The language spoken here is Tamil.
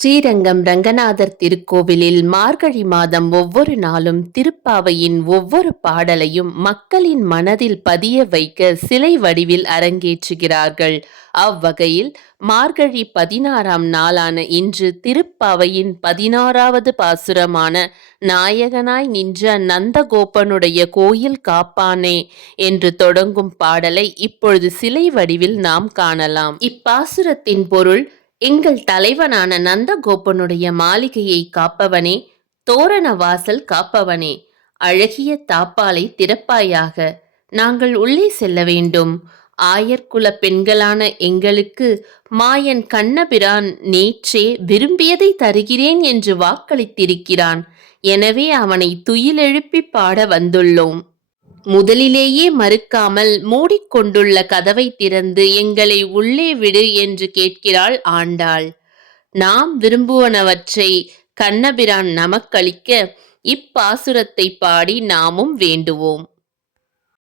ஸ்ரீரங்கம் ரங்கநாதர் திருக்கோவிலில் மார்கழி மாதம் ஒவ்வொரு நாளும் திருப்பாவையின் ஒவ்வொரு பாடலையும் மக்களின் மனதில் பதிய வைக்க சிலை வடிவில் அரங்கேற்றுகிறார்கள். அவ்வகையில் மார்கழி 16ஆம் நாளான இன்று திருப்பாவையின் 16வது பாசுரமான நாயகனாய் நின்ற நந்தகோபனுடைய கோயில் காப்பானே என்று தொடங்கும் பாடலை இப்பொழுது சிலை வடிவில் நாம் காணலாம். இப்பாசுரத்தின் பொருள்: எங்கள் தலைவனான நந்தகோபனுடைய மாளிகையை காப்பவனே, தோரண வாசல் காப்பவனே, அழகிய தாப்பாலை திறப்பாயாக, நாங்கள் உள்ளே செல்ல வேண்டும். ஆயர்குல பெண்களான எங்களுக்கு மாயன் கண்ணபிரான் நேற்றே விரும்பியதை தருகிறேன் என்று வாக்களித்திருக்கிறான். எனவே அவனை துயிலெழுப்பி பாட வந்துள்ளோம். முதலிலேயே மறுக்காமல் மூடிக்கொண்டுள்ள கதவை திறந்து எங்களை உள்ளே விடு என்று கேட்கிறாள் ஆண்டாள். நாம் விரும்புவனவற்றை கண்ணபிரான் நமக்களிக்க இப்பாசுரத்தை பாடி நாமும் வேண்டுவோம்.